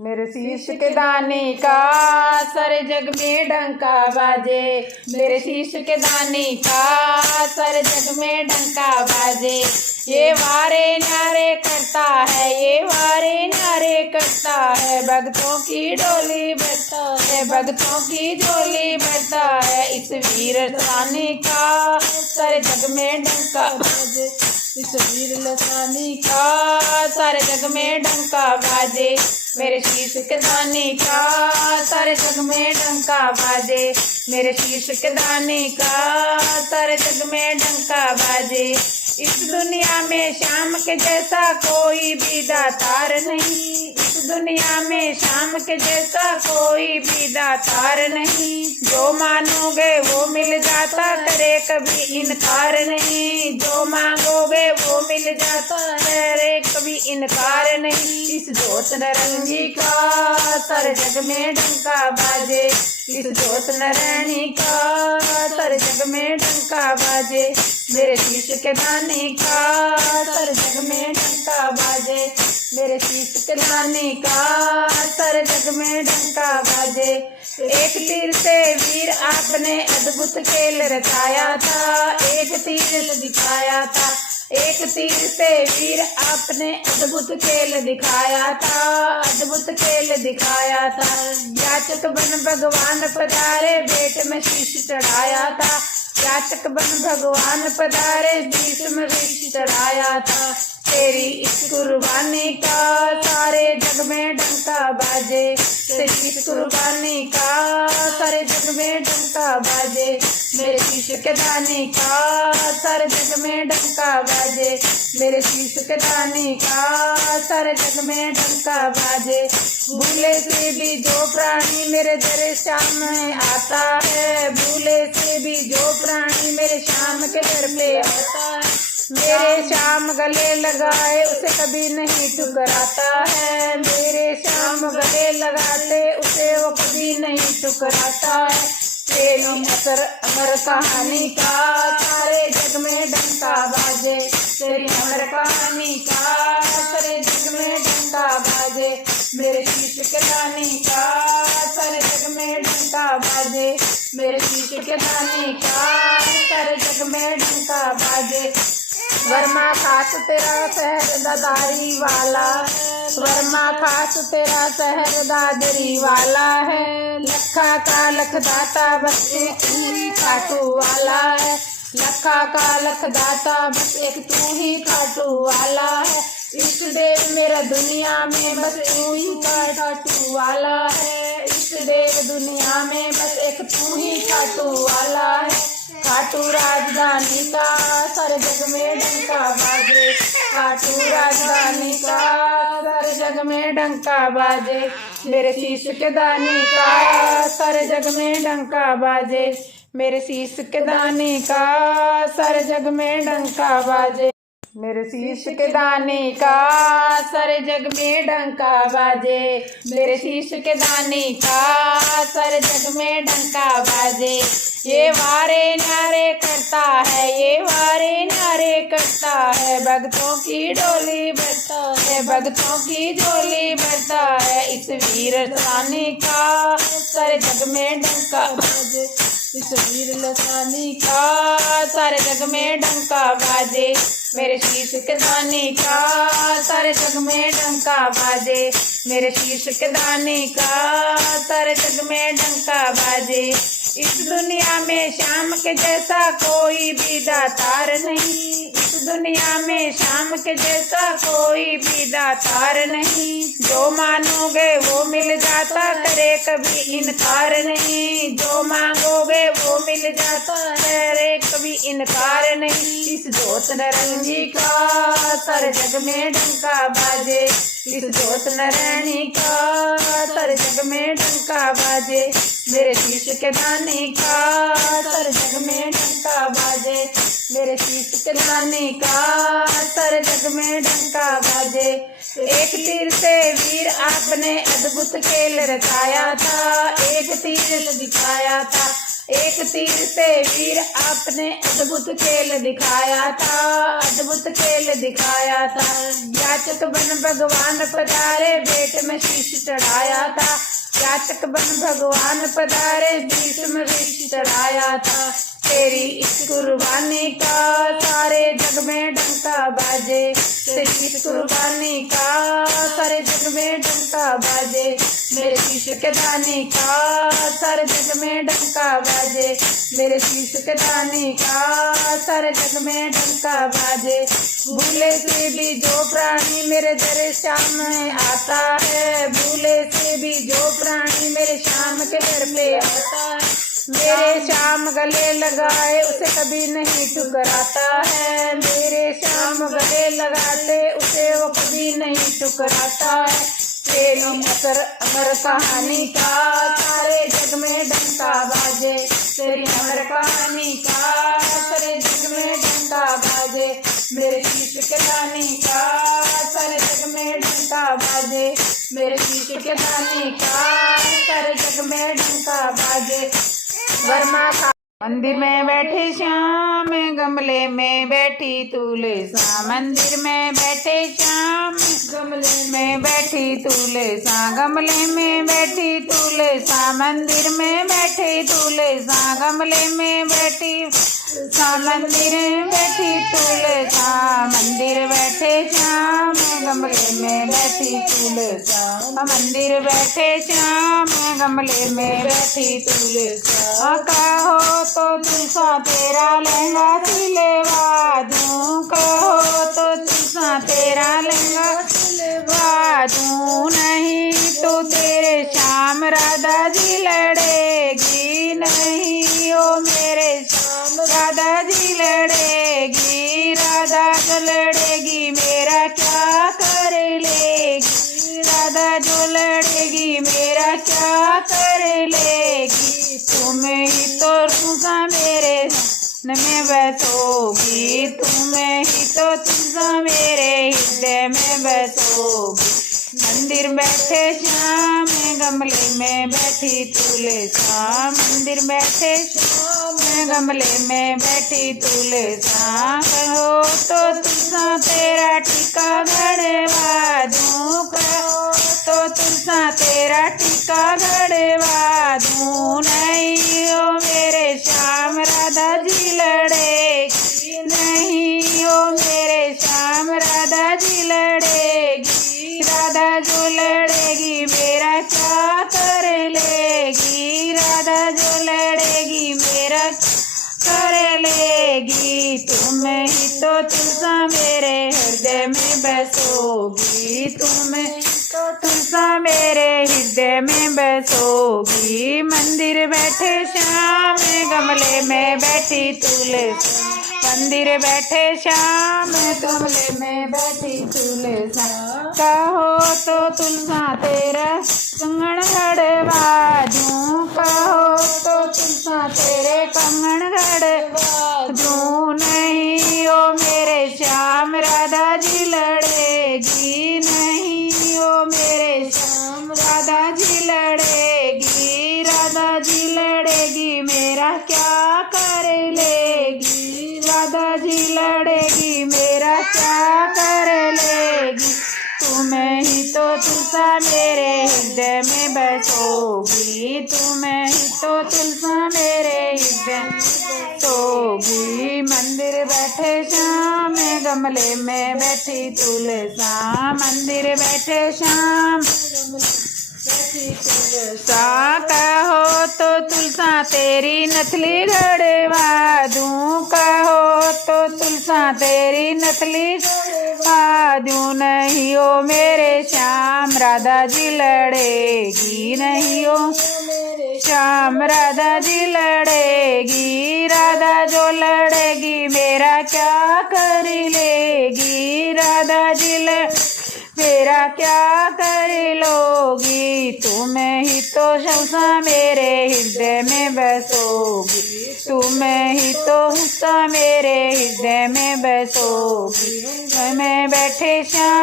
मेरे शीश के दाने का सारे जग में डंका बाजे। मेरे शीश के दाने का सारे जग में डंका बाजे। ये वारे न्यारे करता है, ये वारे न्यारे करता है, भक्तों की डोली भरता है, भक्तों की डोली भरता है। इस वीर लसानी का सारे जग में डंका बाजे। इस वीर लसानी का सारे जग में डंका बाजे। मेरे शीश के दाने का सारे जग में डंका बाजे। मेरे शीश के दाने का सारे जग में डंका बाजे। इस दुनिया में श्याम के जैसा कोई भी दातार नहीं, इस दुनिया में श्याम के जैसा कोई भी दातार नहीं। जो मानोगे वो मिल जाता, करे कभी इनकार नहीं। जो मांगोगे वो मिल जाता, करे कभी इनकार नहीं। इस जोत नरंगी का सारे जग में डंका बाजे। इस जोत नरैनी का सारे जग में डंका बाजे। मेरे शीश के दाने का सारे जग में डंका बाजे। मेरे शीश के दाने का सारे जग में डंका बाजे। एक तीर से वीर आपने अद्भुत खेल रचाया था, एक तीर से दिखाया था। एक तीर से वीर आपने अद्भुत खेल दिखाया था, अद्भुत खेल दिखाया था। याचक बन भगवान पधारे, बेट में शीश चढ़ाया था। याचक बन भगवान पधारे, बीच में शीश चढ़ाया था। तेरी इस कुर्बानी का सारे जग में डंका बाजे। तेरी इस कुर्बानी का सारे जग में डंका बाजे। मेरे शीश के दाने का सारे जग में डंका बाजे। मेरे शीश के दाने का सारे जग में डंका बाजे। भूले से भी जो प्राणी मेरे दर सामने आता है, भूले से भी जो प्राणी मेरे श्याम के दर पे आता है, मेरे श्याम गले लगाए उसे कभी नहीं ठुकराता है। मेरे श्याम गले लगाते उसे वो कभी नहीं ठुकराता है। तेरी असर अमर कहानी का सारे जग में डंका बाजे। तेरी अमर कहानी का सारे जग में डंका बाजे। मेरे शीश के दाने का सारे जग में डंका बाजे। मेरे शीश के दाने का सारे जग में डंका बाजे। वर्मा खास तेरा शहर दादरी वाला है, वर्मा खास तेरा शहर दादरी वाला है। लखा का लखदाता बस एक तू ही खाटू वाला है, लखा का लखदाता बस एक तू ही खाटू वाला है। इष्ट देव मेरा दुनिया में बस तू ही खाटू वाला है, इष्ट देव दुनिया में बस एक तू ही खाटू वाला है। खाटू राजधानी का सारे जग में डंका बाजे। खाटू राजधानी का सारे जग में डंका बाजे। मेरे शीश के दाने का सारे जग में डंका बाजे। मेरे शीश के दाने का सारे जग में डंका बाजे। मेरे शीश के दाने का सारे जग में डंका बाजे। मेरे शीश के दाने का सारे जग में डंका बाजे। ये वारे न्यारे करता है, ये वारे न्यारे करता है, भक्तों की डोली भरता है, भक्तों की डोली भरता है। इस वीर लसानी का सारे जग में डंका बाजे। इस वीर लसानी का सारे जग में डंका बाजे। मेरे शीश के दाने का सारे जग में डंका बाजे। मेरे शीश के दाने का सारे जग में डंका बाजे। इस दुनिया में श्याम के जैसा कोई भी दातार नहीं, इस दुनिया में श्याम के जैसा कोई भी दातार नहीं। जो मानोगे वो मिल जाता, करे कभी इनकार नहीं। जो मांगोगे वो मिल जाता, करे कभी इनकार नहीं। इस जोत नरंगी का सारे जग में डंका बाजे। इस जोत नरैनी का सारे जग में डंका बाजे। मेरे शीश के दाने का सारे जग में डंका बाजे। मेरे शीश के दाने का सारे जग में डंका बाजे। एक तीर से वीर आपने अद्भुत खेल रचाया था, एक तीर से दिखाया था। एक तीर से वीर आपने अद्भुत खेल दिखाया था, अद्भुत खेल दिखाया था। याचक बन भगवान पधारे, भेंट में शीश चढ़ाया था। याचक बन भगवान पधारे, शीश में शीश चढ़ाया था। तेरी इस कुर्बानी का सारे जग में डंका बाजे, तेरी इस कुर्बानी का सारे जग में डंका बाजे। मेरे शीश के दानी का सारे जग में डंका बाजे, मेरे शीश के दानी का सारे जग में डंका बाजे। भूले से भी जो प्राणी मेरे दर श्याम में आता है, भूले से भी जो प्राणी मेरे श्याम के घर पे आता है, मेरे श्याम गले लगाए उसे कभी नहीं ठुकराता है, मेरे श्याम गले लगाते उसे वो कभी नहीं ठुकराता है। तेरी अमर कहानी का सारे जग में डंका बाजे, तेरी अमर कहानी का सारे जग में डंका बाजे। मेरे शीश के दानी का सारे जग में डंका बाजे, मेरे शीश के दानी का सारे जग में डंका बाजे। वर्मा खा मंदिर में बैठे श्याम, गमले में बैठी तुलसा, मंदिर में बैठे श्याम, गमले में बैठी तुलसा, गमले में बैठी तुलसा, मंदिर में बैठी तुलसा, गमले में बैठी मंदिर में बैठी तुलसा, मंदिर बैठे श्याम, गमले में बैठी तुलसा, मंदिर बैठे श्याम, गमले में बैठी तुलसा। कहो तो तुलसा तेरा लहंगा सिलवा दूं, कहो तो तुलसा तेरा लहंगा सिलवा दूं, नहीं तो तेरे श्याम राधा जी लड़ेगी, नहीं ओ मेरे श्याम राधा जी लड़ेगी, राधा जो लड़ेगी मेरा क्या कर लेगी, राधा जो लड़ेगी मेरा क्या कर लेगी। तुम्हें ही तो तुलसा मेरे मन में बसोगी, तुम्हें ही तो तुलसा मेरे हृदय में बसोगी। मंदिर बैठे श्याम, गमले में बैठी तुलसा, मंदिर बैठे श्याम, गमले में बैठी तुलसा। कहो तो तुलसा तेरा टीका गड़वा दूं, कहो तो तुलसा तेरा टीका गड़वा दूं, नहीं ओ मेरे श्याम राधा जी लड़ेगी, नहीं ओ मेरे श्याम राधा जी लड़ेगी, राधा जो लड़ेगी मेरा क्या कर लेगी, राधा जो लड़ेगी मेरा कर लेगी। तुम्हें ही तो तुलसा मेरे हृदय में बसोगी, तुम्हें तो तुलसा मेरे हृदय में बसोगी। मंदिर बैठे श्याम, गमले में बैठी तुलसा, मंदिर बैठे श्याम, गमले में बैठी तुलसा। कहो तो तुलसा तेरा कंगन गड़वा दूं, कहो तो तुलसा तेरे कंगन गड़वा दूं, नहीं ओ मेरे श्याम राधा जी लड़ेगी, नहीं ओ मेरे श्याम राधा जी लड़ेगी, राधा जी लड़ेगी मेरा क्या कर लेगी, राधा जी लड़ेगी मेरा क्या कर लेगी। तुम्हें ही तो तुलसा मेरे हृदय में बसोगी, तुम्हें ही तो तुलसा मेरे हृदय में बसोगी। मंदिर बैठे श्याम, गमले में बैठी तुलसा, मंदिर बैठे श्याम बैठी तुलसा। कहो तो तुलसा तेरी नथली गड़वा दूं, कहो तो तुलसा तेरी नथली गड़वा दूं, नहीं ओ मेरे श्याम राधा जी लड़ेगी, नहीं ओ मेरे श्याम राधा जी लड़ेगी, राधा जो लड़ेगी मेरा क्या कर लेगी, राधा जी मेरा क्या कर लोगी। तुम्हें ही तो तुलसा मेरे हृदय में बसोगी, तुम्हें ही तो तुलसा मेरे हृदय में बसोगी। मैं बैठे श्याम